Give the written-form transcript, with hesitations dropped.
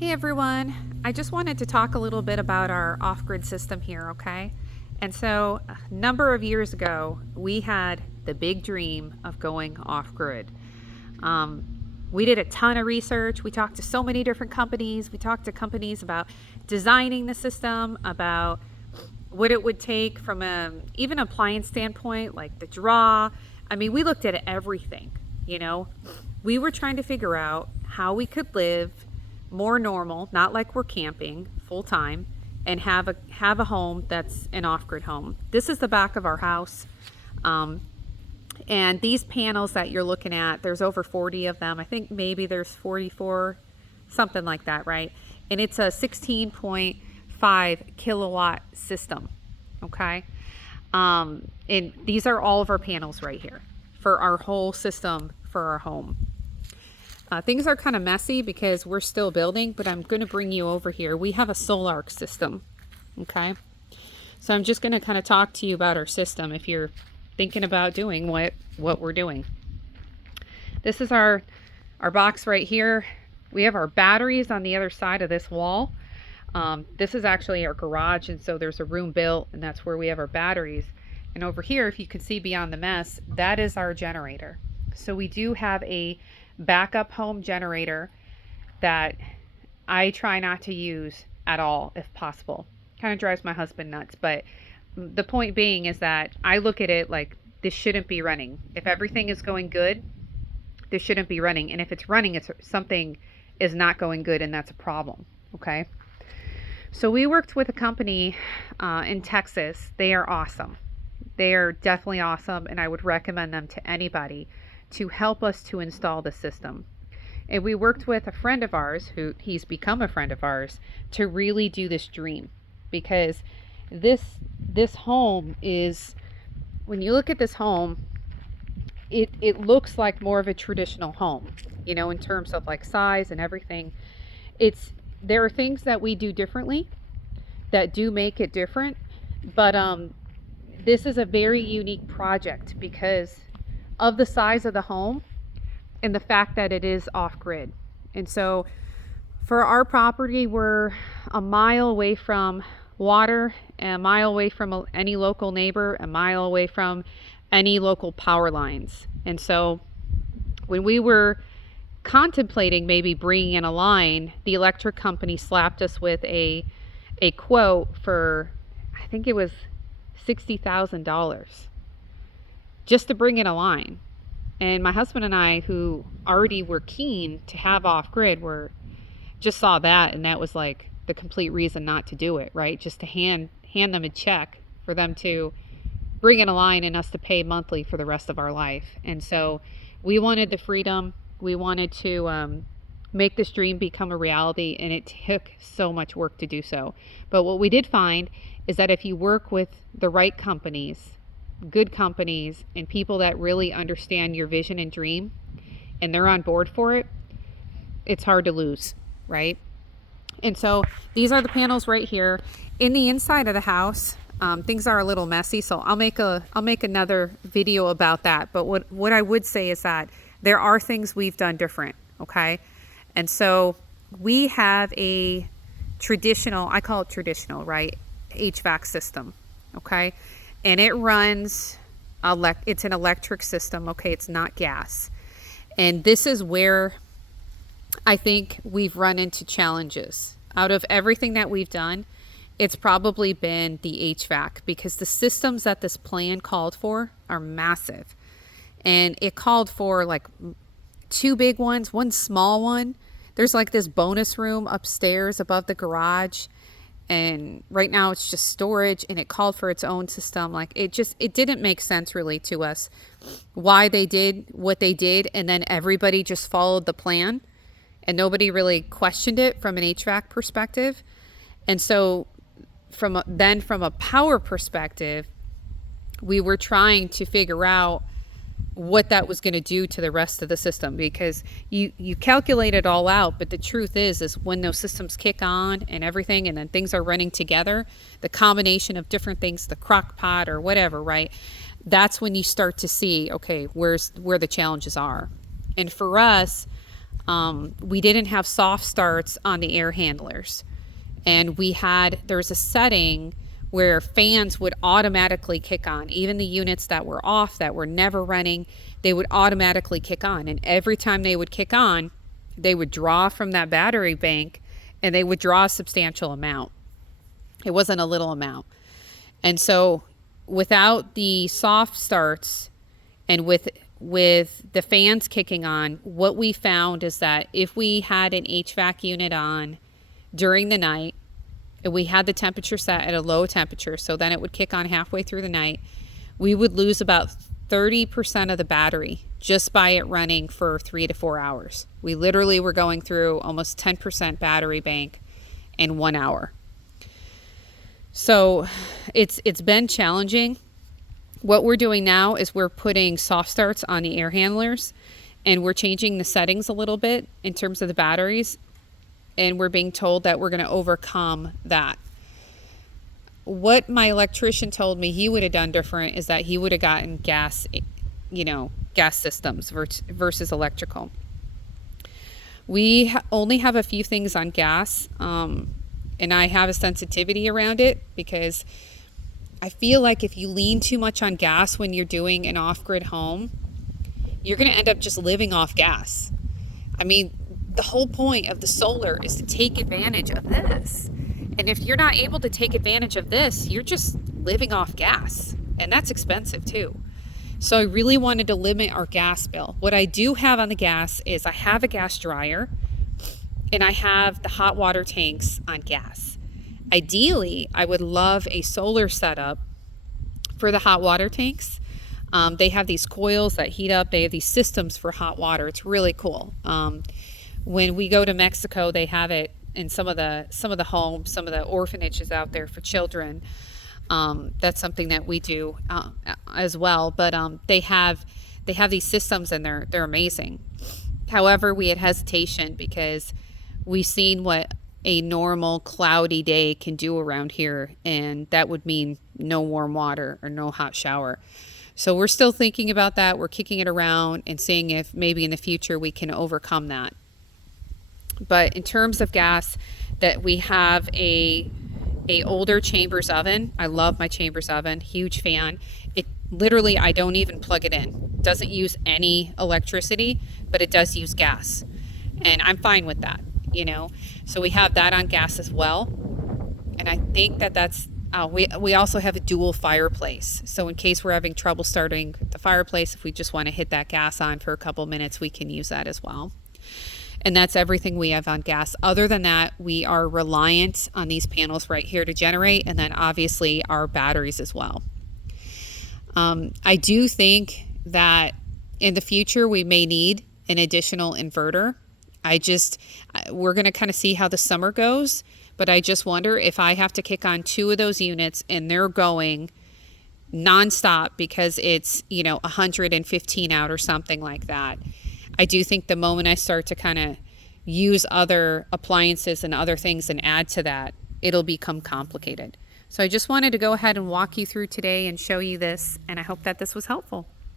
Hey everyone, I just wanted to talk a little bit about our off-grid system here, okay? And so, a number of years ago, we had the big dream of going off-grid. Um, we did a ton of research. We talked to so many different companies. We talked to companies about designing the system, about what it would take from even appliance standpoint, like the draw. I mean, we looked at everything, you know. We were trying to figure out how we could live more normal, not like we're camping full time, and have a home that's an off-grid home. This is the back of our house. Um, and these panels that you're looking at, there's over 40 of them. I think maybe there's 44, something like that, right? And it's a 16.5 kilowatt system, okay? And these are all of our panels right here for our whole system for our home. Things are kind of messy because we're still building, but I'm going to bring you over here. We have a Solarc system, okay? So I'm just going to kind of talk to you about our system if you're thinking about doing what we're doing. This is our box right here. We have our batteries on the other side of this wall. This is actually our garage, and so there's a room built, and that's where we have our batteries. And over here, if you can see beyond the mess, that is our generator. So we do have a backup home generator that I try not to use at all if possible. Kind of drives my husband nuts, but the point being is that I look at it like this shouldn't be running. If everything is going good, this shouldn't be running, and if it's running, it's something is not going good, and that's a problem. Okay. So we worked with a company in Texas. They are awesome. They are definitely awesome, and I would recommend them to anybody to help us to install the system. And we worked with a friend of ours, who he's become a friend of ours, to really do this dream, because this home is, when you look at this home, it looks like more of a traditional home, you know, in terms of like size and everything. There are things that we do differently that do make it different, but this is a very unique project because of the size of the home and the fact that it is off-grid. And so for our property, we're a mile away from water, a mile away from any local neighbor, a mile away from any local power lines. And so when we were contemplating maybe bringing in a line, the electric company slapped us with a quote for, I think it was $60,000 just to bring in a line. And my husband and I, who already were keen to have off-grid, just saw that, and that was like the complete reason not to do it, right? Just to hand them a check for them to bring in a line and us to pay monthly for the rest of our life. And so we wanted the freedom. We wanted to make this dream become a reality, and it took so much work to do so. But what we did find is that if you work with the right companies, good companies, and people that really understand your vision and dream, and they're on board for it, it's hard to lose, right? And so these are the panels right here. In the inside of the house, things are a little messy, so I'll make another video about that. But what I would say is that there are things we've done different, okay? And so we have a traditional, I call it traditional, right, HVAC system, okay? And it runs, it's an electric system, okay? It's not gas. And this is where I think we've run into challenges. Out of everything that we've done, it's probably been the HVAC, because the systems that this plan called for are massive. And it called for like 2 big ones, 1 small one. There's like this bonus room upstairs above the garage. And right now it's just storage, and it called for its own system. Like it didn't make sense really to us why they did what they did, and then everybody just followed the plan and nobody really questioned it from an HVAC perspective. And so from a power perspective, we were trying to figure out what that was going to do to the rest of the system, because you calculate it all out, but the truth is when those systems kick on and everything, and then things are running together, the combination of different things, the crock pot or whatever, right, that's when you start to see, okay, where the challenges are. And for us, we didn't have soft starts on the air handlers. And there's a setting where fans would automatically kick on. Even the units that were off, that were never running, they would automatically kick on. And every time they would kick on, they would draw from that battery bank, and they would draw a substantial amount. It wasn't a little amount. And so without the soft starts and with the fans kicking on, what we found is that if we had an HVAC unit on during the night, and we had the temperature set at a low temperature, so then it would kick on halfway through the night, we would lose about 30% of the battery just by it running for 3 to 4 hours. We literally were going through almost 10% battery bank in 1 hour. So it's been challenging. What we're doing now is we're putting soft starts on the air handlers, and we're changing the settings a little bit in terms of the batteries, and we're being told that we're going to overcome that. What my electrician told me he would have done different is that he would have gotten gas systems versus electrical. We only have a few things on gas, and I have a sensitivity around it because I feel like if you lean too much on gas when you're doing an off-grid home, you're going to end up just living off gas. I mean, the whole point of the solar is to take advantage of this. And if you're not able to take advantage of this, you're just living off gas. And that's expensive too. So I really wanted to limit our gas bill. What I do have on the gas is I have a gas dryer, and I have the hot water tanks on gas. Ideally, I would love a solar setup for the hot water tanks. They have these coils that heat up. They have these systems for hot water. It's really cool. When we go to Mexico, they have it in some of the homes, some of the orphanages out there for children. That's something that we do as well. But they have these systems, and they're amazing. However, we had hesitation because we've seen what a normal cloudy day can do around here, and that would mean no warm water or no hot shower. So we're still thinking about that. We're kicking it around and seeing if maybe in the future we can overcome that. But in terms of gas, that we have a older Chambers oven. I love my Chambers oven, huge fan. It literally, I don't even plug it in. It doesn't use any electricity, but it does use gas. And I'm fine with that, So we have that on gas as well. And I think that's, we also have a dual fireplace. So in case we're having trouble starting the fireplace, if we just want to hit that gas on for a couple minutes, we can use that as well. And that's everything we have on gas. Other than that, we are reliant on these panels right here to generate, and then obviously our batteries as well. I do think that in the future we may need an additional inverter. We're going to kind of see how the summer goes, but I just wonder if I have to kick on 2 of those units and they're going nonstop because it's, 115 out or something like that. I do think the moment I start to kind of use other appliances and other things and add to that, it'll become complicated. So I just wanted to go ahead and walk you through today and show you this, and I hope that this was helpful.